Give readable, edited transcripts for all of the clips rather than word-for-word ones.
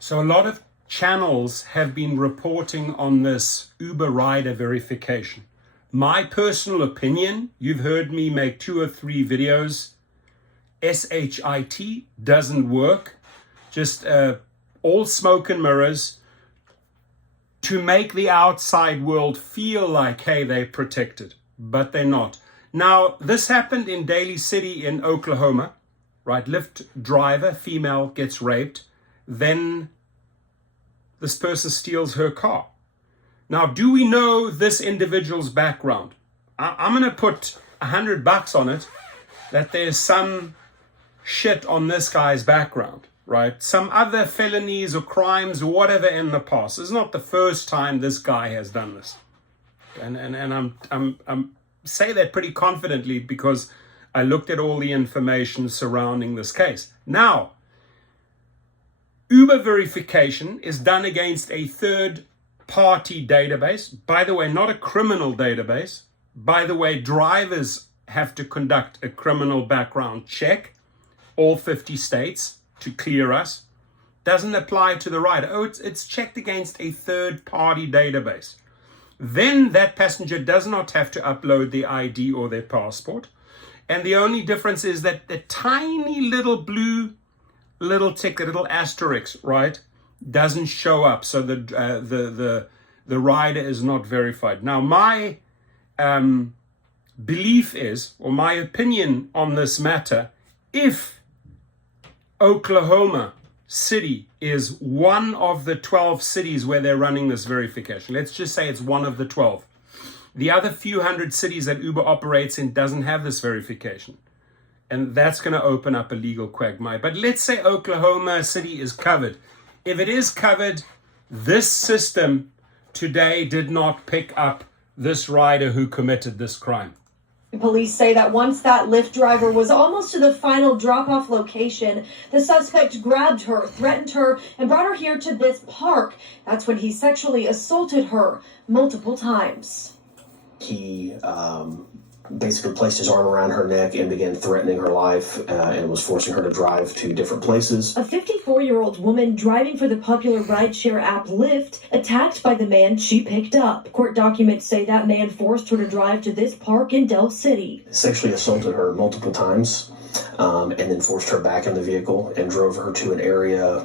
So a lot of channels have been reporting on this Uber rider verification. My personal opinion, you've heard me make 2 or 3 videos. SHIT doesn't work. Just all smoke and mirrors to make the outside world feel like, hey, they're protected, but they're not. Now, this happened in Daly City in Oklahoma, right? Lyft driver, female, gets raped. Then this person steals her car. Now, do we know this individual's background? I'm going to put $100 on it that there's some shit on this guy's background, right? Some other felonies or crimes or whatever in the past. It's not the first time this guy has done this. And I'm say that pretty confidently because I looked at all the information surrounding this case. Now, Uber verification is done against a third-party database. By the way, not a criminal database. By the way, drivers have to conduct a criminal background check, all 50 states, to clear us. Doesn't apply to the rider. Oh, it's checked against a third-party database. Then that passenger does not have to upload their ID or their passport. And the only difference is that the tiny little blue little tick, the little asterisk, right, doesn't show up. So the rider is not verified. Now, my belief is, or my opinion on this matter, if Oklahoma City is one of the 12 cities where they're running this verification. Let's just say it's one of the 12. The other few hundred cities that Uber operates in doesn't have this verification. And that's going to open up a legal quagmire. But let's say Oklahoma City is covered. If it is covered, this system today did not pick up this rider who committed this crime. Police say that once that Lyft driver was almost to the final drop-off location, the suspect grabbed her, threatened her, and brought her here to this park. That's when he sexually assaulted her multiple times. He basically placed his arm around her neck and began threatening her life and was forcing her to drive to different places. A 54-year-old woman driving for the popular rideshare app Lyft attacked by the man she picked up. Court documents say that man forced her to drive to this park in Del City. Sexually assaulted her multiple times and then forced her back in the vehicle and drove her to an area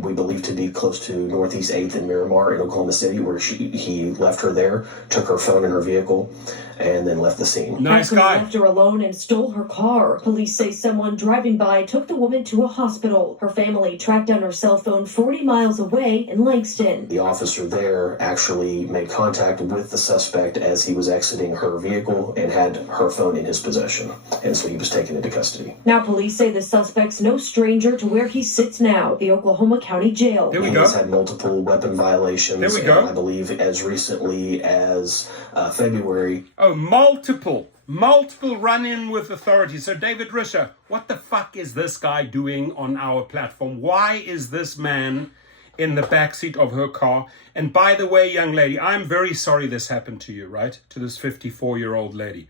we believe to be close to Northeast 8th and Miramar in Oklahoma City, where he left her there, took her phone in her vehicle, and then left the scene. Nice guy. Left her alone and stole her car. Police say someone driving by took the woman to a hospital. Her family tracked down her cell phone 40 miles away in Langston. The officer there actually made contact with the suspect as he was exiting her vehicle and had her phone in his possession. And so he was taken into custody. Now police say the suspect's no stranger to where he sits now, the Oklahoma County Jail. There we go. He's had multiple weapon violations. There we go. And I believe as recently as February. Oh, multiple run-in with authorities. So David Risher, what the fuck is this guy doing on our platform? Why is this man in the backseat of her car? And by the way, young lady, I'm very sorry this happened to you, right? To this 54-year-old lady.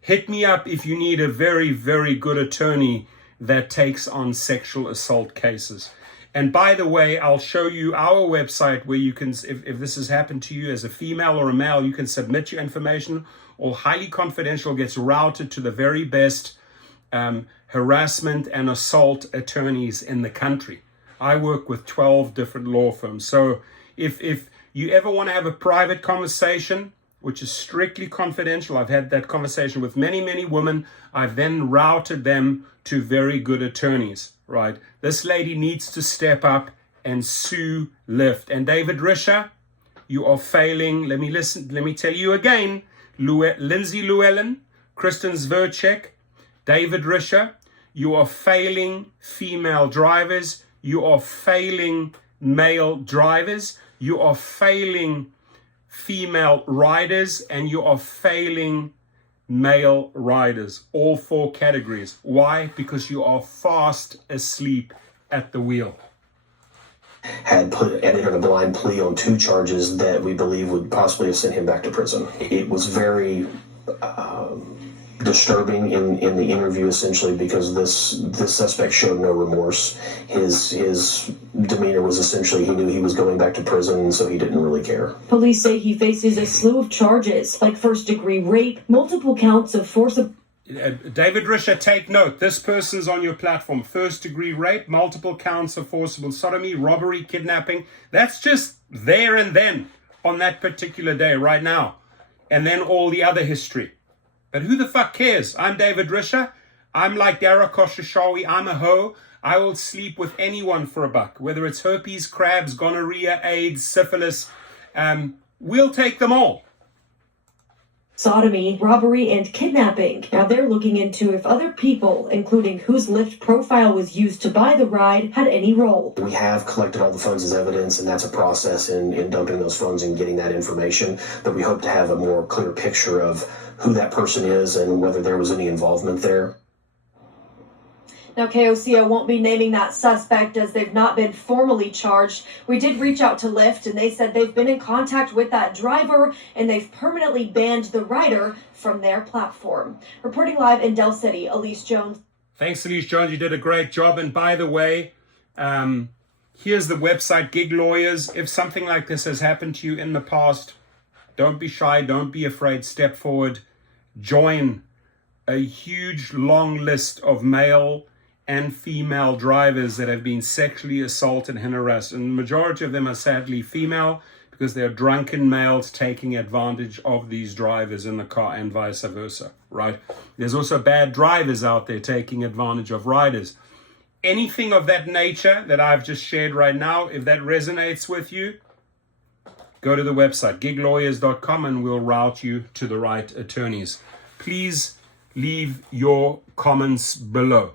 Hit me up if you need a very, very good attorney that takes on sexual assault cases. And by the way, I'll show you our website where you can, if this has happened to you as a female or a male, you can submit your information. All highly confidential, gets routed to the very best harassment and assault attorneys in the country. I work with 12 different law firms. So if you ever want to have a private conversation, which is strictly confidential, I've had that conversation with many, many women. I've then routed them to very good attorneys, right? This lady needs to step up and sue Lyft. And David Risher, you are failing. Let me tell you again. Lindsay Llewellyn, Kristen Zverchek, David Risher, you are failing female drivers. You are failing male drivers. You are failing female riders, and you are failing male riders, all 4 categories. Why? Because you are fast asleep at the wheel. Had entered a blind plea on 2 charges that we believe would possibly have sent him back to prison. It was very disturbing disturbing in the interview, essentially because this suspect showed no remorse. His demeanor was essentially he knew he was going back to prison, and so he didn't really care. Police say he faces a slew of charges like first-degree rape, multiple counts of forcible. David Risher, take note. This person's on your platform. First-degree rape, multiple counts of forcible sodomy, robbery, kidnapping. That's just there and then on that particular day, right now. And then all the other history. But who the fuck cares? I'm David Risher. I'm like Dara Koshashawi. I'm a hoe. I will sleep with anyone for a buck. Whether it's herpes, crabs, gonorrhea, AIDS, syphilis. We'll take them all. Sodomy, robbery, and kidnapping. Now they're looking into if other people, including whose Lyft profile was used to buy the ride, had any role. We have collected all the funds as evidence, and that's a process in dumping those funds and getting that information. But we hope to have a more clear picture of who that person is and whether there was any involvement there. Now, KOCO won't be naming that suspect as they've not been formally charged. We did reach out to Lyft, and they said they've been in contact with that driver, and they've permanently banned the rider from their platform. Reporting live in Del City, Elise Jones. Thanks, Elise Jones. You did a great job. And by the way, here's the website, Gig Lawyers. If something like this has happened to you in the past, don't be shy. Don't be afraid. Step forward. Join a huge, long list of male and female drivers that have been sexually assaulted and harassed. And the majority of them are sadly female because they're drunken males taking advantage of these drivers in the car and vice versa, right? There's also bad drivers out there taking advantage of riders. Anything of that nature that I've just shared right now, if that resonates with you, go to the website, giglawyers.com, and we'll route you to the right attorneys. Please leave your comments below.